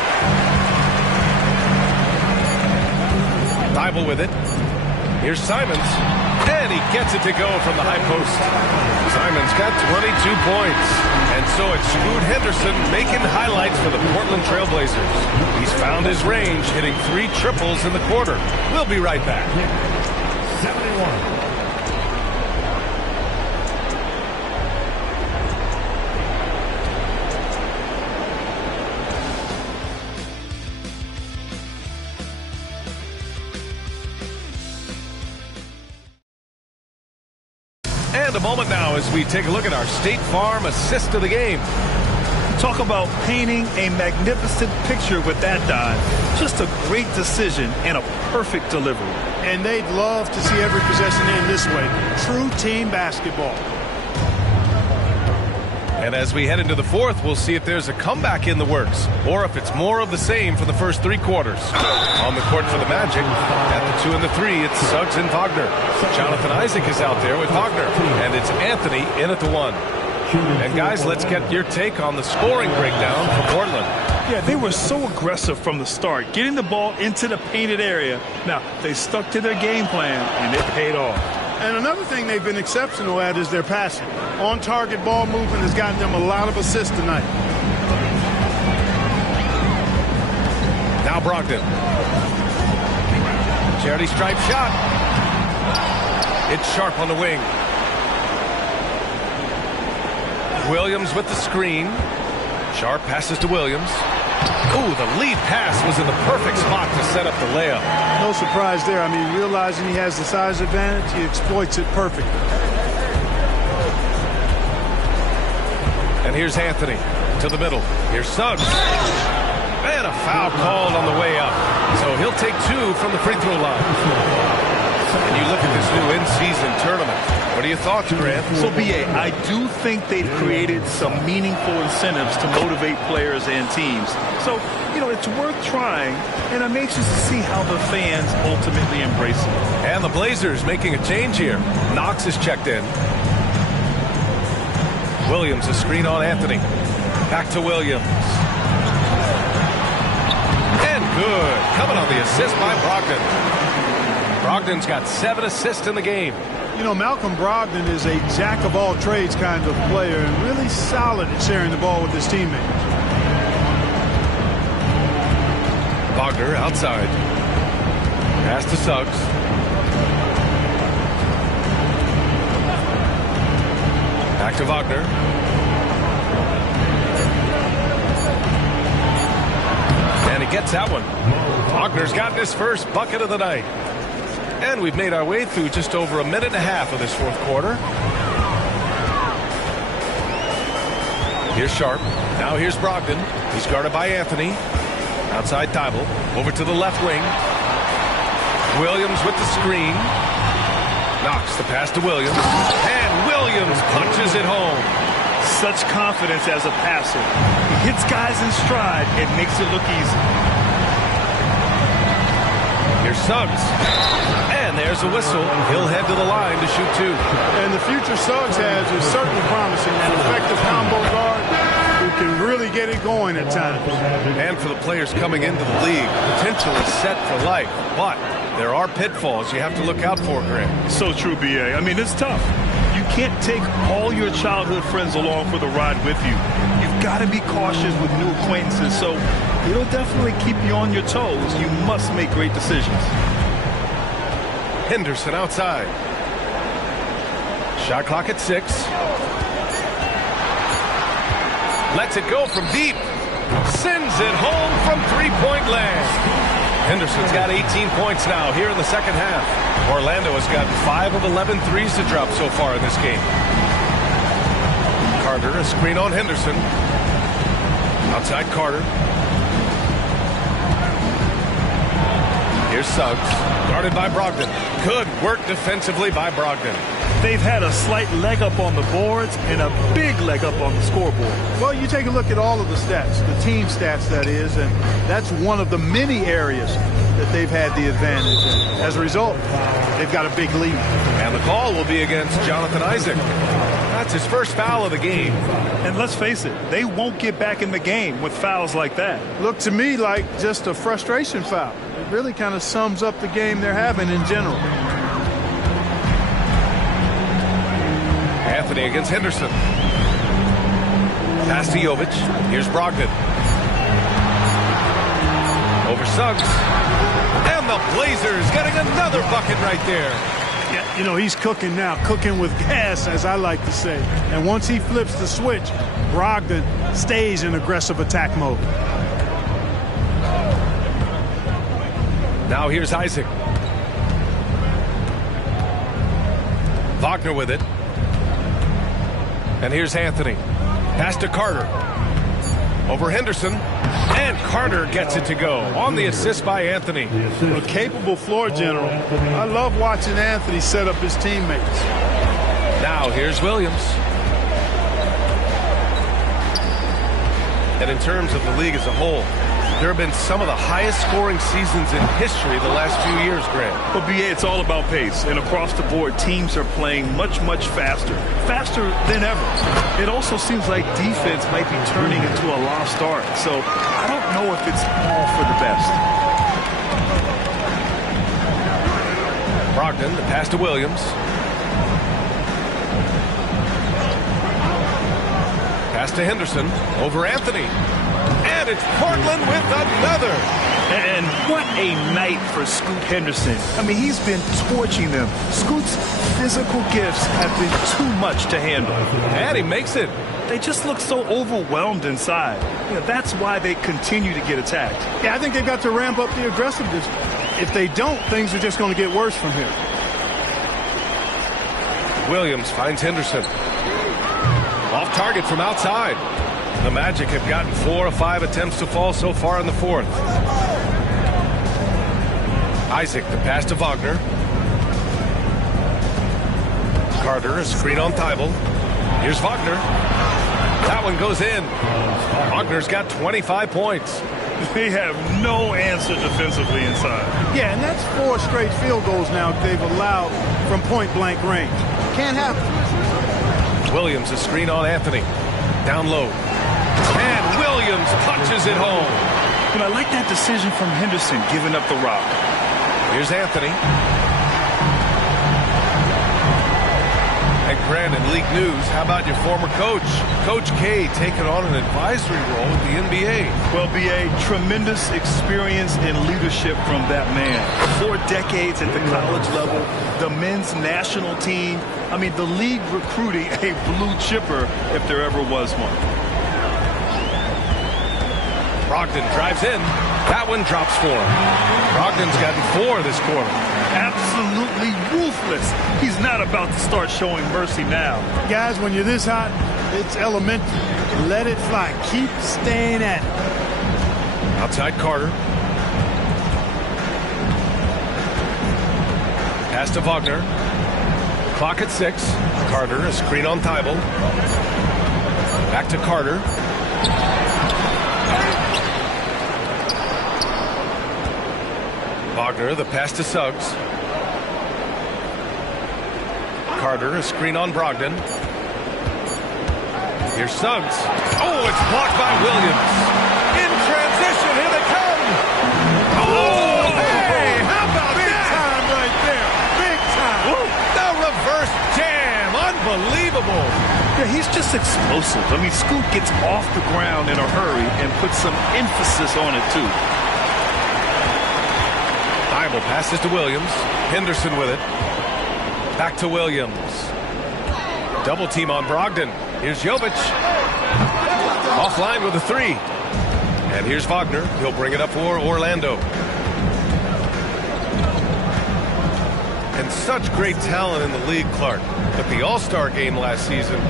Thybulle with it. Here's Simons. And he gets it to go from the high post. Simons got 22 points. And so it's Scoot Henderson making highlights for the Portland Trailblazers. He's found his range, hitting 3 triples in the quarter. We'll be right back. 71. And a moment now as we take a look at our State Farm assist of the game. Talk about painting a magnificent picture with that dive. Just a great decision and a perfect delivery. And they'd love to see every possession end this way. True team basketball. And as we head into the fourth, we'll see if there's a comeback in the works or if it's more of the same for the first three quarters. On the court for the Magic, at the 2 and the 3, it's Suggs and Wagner. Jonathan Isaac is out there with Wagner, and it's Anthony in at the 1. And guys, let's get your take on the scoring breakdown for Portland. Yeah, they were so aggressive from the start, getting the ball into the painted area. Now, they stuck to their game plan, and it paid off. And another thing they've been exceptional at is their passing. On-target ball movement has gotten them a lot of assists tonight. Now Brogdon. Charity stripe shot. It's Sharp on the wing. Williams with the screen. Sharp passes to Williams. Ooh, the lead pass was in the perfect spot to set up the layup. No surprise there. I mean, realizing he has the size advantage, he exploits it perfectly. And here's Anthony to the middle. Here's Suggs. And a foul called on the way up. So he'll take 2 from the free throw line. And you look at this new in-season tournament. What are your thoughts, Grant? So, B.A., I do think they've created some meaningful incentives to motivate players and teams. So, you know, it's worth trying, and I'm anxious to see how the fans ultimately embrace it. And the Blazers making a change here. Knox is checked in. Williams, a screen on Anthony. Back to Williams. And good. Coming on the assist by Brogdon. Brogdon's got 7 assists in the game. You know, Malcolm Brogdon is a jack-of-all-trades kind of player and really solid at sharing the ball with his teammates. Wagner outside. Pass to Suggs. Back to Wagner. And he gets that one. Wagner's gotten his first bucket of the night. And we've made our way through just over a minute and a half of this fourth quarter. Here's Sharp. Now here's Brogdon. He's guarded by Anthony. Outside Thibault. Over to the left wing. Williams with the screen. Knocks the pass to Williams. And Williams punches it home. Such confidence as a passer. He hits guys in stride and makes it look easy. Here's Suggs. And there's a whistle. He'll head to the line to shoot 2. And the future Suggs has is certainly promising. An effective combo guard who can really get it going at times. And for the players coming into the league, potential is set for life. But there are pitfalls you have to look out for, Grant. So true, B.A. I mean, it's tough. You can't take all your childhood friends along for the ride with you. You've got to be cautious with new acquaintances, so it'll definitely keep you on your toes. You must make great decisions. Henderson outside. Shot clock at 6. Lets it go from deep. Sends it home from three-point land. Henderson's got 18 points now here in the second half. Orlando has got 5 of 11 threes to drop so far in this game. Carter, a screen on Henderson. Outside Carter. Here's Suggs, guarded by Brogdon. Good work defensively by Brogdon. They've had a slight leg up on the boards and a big leg up on the scoreboard. Well, you take a look at all of the stats, the team stats that is, and that's one of the many areas that they've had the advantage. And as a result, they've got a big lead. And the call will be against Jonathan Isaac. That's his first foul of the game. And let's face it, they won't get back in the game with fouls like that. Looked to me like just a frustration foul. It really kind of sums up the game they're having in general. Anthony against Henderson. Pass to Jovic. Here's Brogdon. Over Suggs. And the Blazers getting another bucket right there. Yeah, you know, he's cooking now, cooking with gas, as I like to say. And once he flips the switch, Brogdon stays in aggressive attack mode. Now here's Isaac. Wagner with it. And here's Anthony. Pass to Carter. Over Henderson. And Carter gets it to go on the assist by Anthony. A capable floor general. I love watching Anthony set up his teammates. Now here's Williams. And in terms of the league as a whole, there have been some of the highest scoring seasons in history the last few years, Grant. Well, BA, it's all about pace. And across the board, teams are playing much, much faster. Faster than ever. It also seems like defense might be turning into a lost art. So I don't know if it's all for the best. Brogdon, the pass to Williams. Pass to Henderson. Over Anthony. And it's Portland with another. And what a night for Scoot Henderson. I mean, he's been torching them. Scoot's physical gifts have been too much to handle. And he makes it. They just look so overwhelmed inside. You know, that's why they continue to get attacked. Yeah, I think they've got to ramp up the aggressiveness. If they don't, things are just going to get worse from here. Williams finds Henderson. Off target from outside. The Magic have gotten 4 of 5 attempts to fall so far in the fourth. Isaac, the pass to Wagner. Carter, a screen on Thibault. Here's Wagner. That one goes in. Wagner's got 25 points. They have no answer defensively inside. Yeah, and that's 4 straight field goals now they've allowed from point-blank range. Can't happen. Williams, a screen on Anthony. Down low. And Williams punches it home. And I like that decision from Henderson, giving up the rock. Here's Anthony. And Grant, in league news, how about your former coach? Coach K taking on an advisory role with the NBA. Well, BA, tremendous experience and leadership from that man. 4 decades at the college level, the men's national team. I mean, the league recruiting a blue chipper if there ever was one. Brogdon drives in. That one drops for him. Brogdon's gotten 4 this quarter. Absolutely ruthless. He's not about to start showing mercy now. Guys, when you're this hot, it's elementary. Let it fly. Keep staying at it. Outside Carter. Pass to Wagner. Clock at 6. Carter, a screen on Thibault. Back to Carter. Wagner, the pass to Suggs. Carter, a screen on Brogdon. Here's Suggs. Oh, it's blocked by Williams. In transition, here they come. Oh, hey, how about Big that? time right there. Big time. Woo, the reverse jam. Unbelievable. Yeah, he's just explosive. I mean, Scoot gets off the ground in a hurry and puts some emphasis on it, too. Thibault passes to Williams. Henderson with it. Back to Williams. Double team on Brogdon. Here's Jovic. Offline with a 3. And here's Wagner. He'll bring it up for Orlando. And such great talent in the league, Clark. But the All-Star game last season,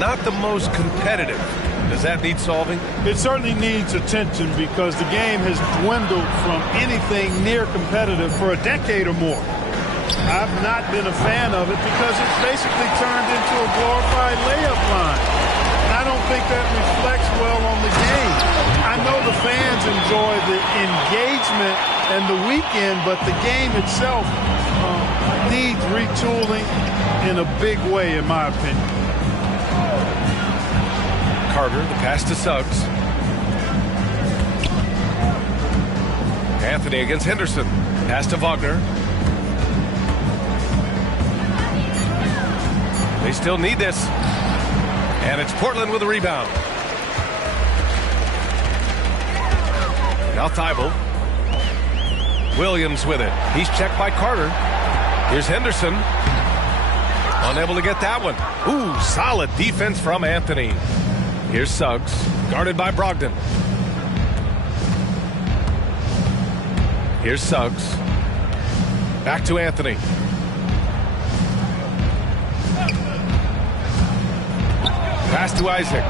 not the most competitive. Does that need solving? It certainly needs attention because the game has dwindled from anything near competitive for a decade or more. I've not been a fan of it because it's basically turned into a glorified layup line. And I don't think that reflects well on the game. I know the fans enjoy the engagement and the weekend, but the game itself needs retooling in a big way, in my opinion. Carter, the pass to Suggs. Anthony against Henderson. Pass to Wagner. They still need this. And it's Portland with a rebound. Now Thibault. Williams with it. He's checked by Carter. Here's Henderson. Unable to get that one. Ooh, solid defense from Anthony. Here's Suggs, guarded by Brogdon. Here's Suggs. Back to Anthony. Pass to Isaac.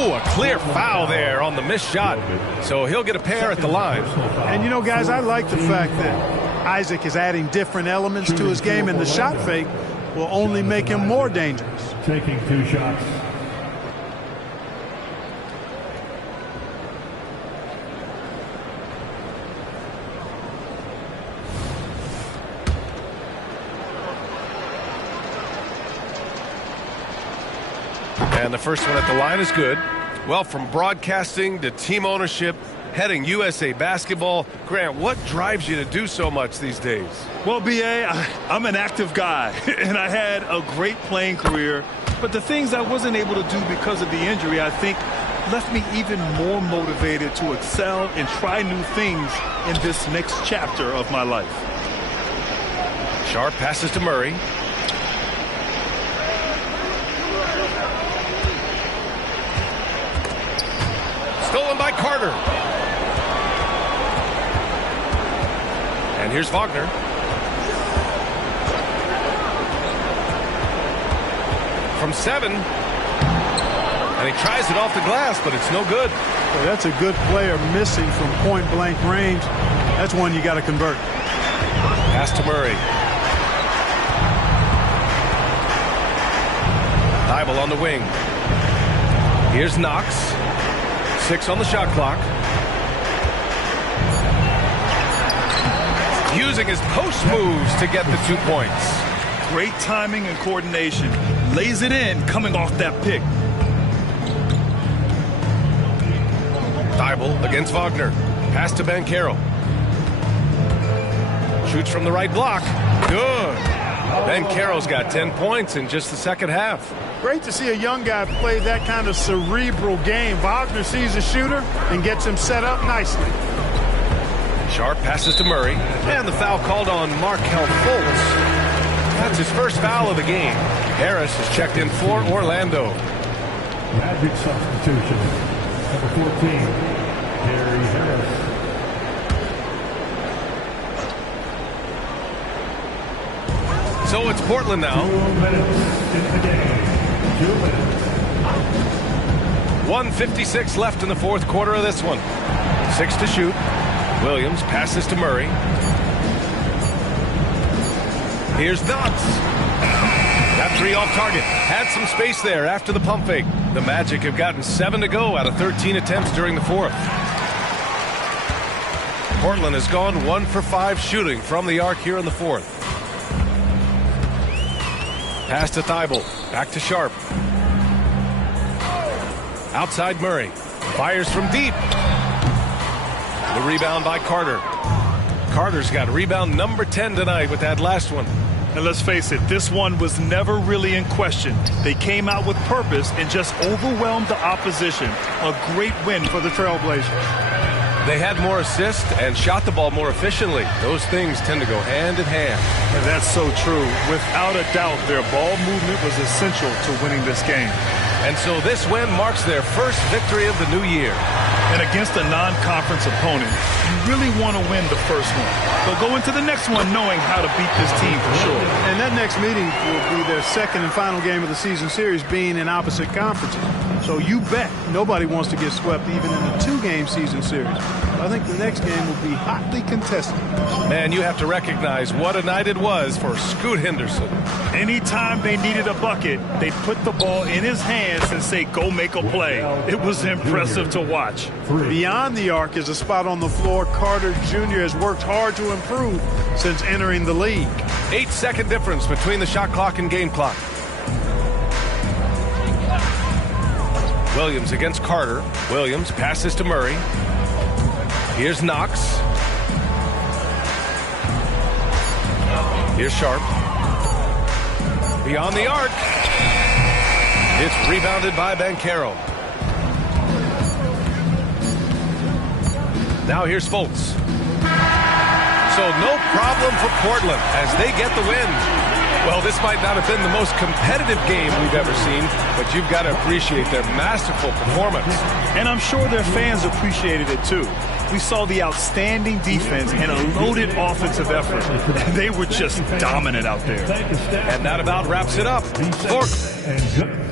Oh, a clear foul there on the missed shot. So he'll get a pair at the line. And, you know, guys, I like the fact that Isaac is adding different elements to his game, and the shot fake will only make him more dangerous. Taking 2 shots. And the first one at the line is good. Well, from broadcasting to team ownership, heading USA Basketball, Grant, what drives you to do so much these days? Well, B.A., I'm an active guy, and I had a great playing career. But the things I wasn't able to do because of the injury, I think, left me even more motivated to excel and try new things in this next chapter of my life. Sharp passes to Murray. Stolen by Carter. And here's Wagner. From 7. And he tries it off the glass, but it's no good. Well, that's a good player missing from point-blank range. That's one you got to convert. Pass to Murray. Thybulle on the wing. Here's Knox. 6 on the shot clock. Using his post moves to get the 2 points. Great timing and coordination. Lays it in coming off that pick. Thybulle against Wagner. Pass to Banchero. Shoots from the right block. Good. Banchero's got 10 points in just the second half. Great to see a young guy play that kind of cerebral game. Wagner sees a shooter and gets him set up nicely. Sharp passes to Murray. And the foul called on Markelle Fultz. That's his first foul of the game. Harris is checked in for Orlando. Magic substitution. Number 14, Gary Harris. So it's Portland now. 2 minutes in the game. 2 minutes. 1:56 left in the fourth quarter of this one. 6 to shoot. Williams passes to Murray. Here's Knox. That 3 off target. Had some space there after the pump fake. The Magic have gotten 7 to go out of 13 attempts during the fourth. Portland has gone 1 for 5 shooting from the arc here in the fourth. Pass to Thybulle. Back to Sharp. Outside Murray. Fires from deep. The rebound by Carter. Carter's got rebound number 10 tonight with that last one. And let's face it, this one was never really in question. They came out with purpose and just overwhelmed the opposition. A great win for the Trailblazers. They had more assists and shot the ball more efficiently. Those things tend to go hand in hand. And that's so true. Without a doubt, their ball movement was essential to winning this game. And so this win marks their first victory of the new year. And against a non-conference opponent, you really want to win the first one. But go into the next one knowing how to beat this team for sure. And that next meeting will be their second and final game of the season series, being in opposite conferences. So you bet nobody wants to get swept even in a 2-game season series. I think the next game will be hotly contested. Man, you have to recognize what a night it was for Scoot Henderson. Anytime they needed a bucket, they put the ball in his hands and say, go make a play. It was impressive to watch. Beyond the arc is a spot on the floor Carter Jr. has worked hard to improve since entering the league. 8-second difference between the shot clock and game clock. Williams against Carter. Williams passes to Murray. Here's Knox. Here's Sharp. Beyond the arc. It's rebounded by Banchero. Now here's Fultz. So no problem for Portland as they get the win. Well, this might not have been the most competitive game we've ever seen, but you've got to appreciate their masterful performance. And I'm sure their fans appreciated it too. We saw the outstanding defense and a loaded offensive effort. They were just dominant out there. And that about wraps it up. For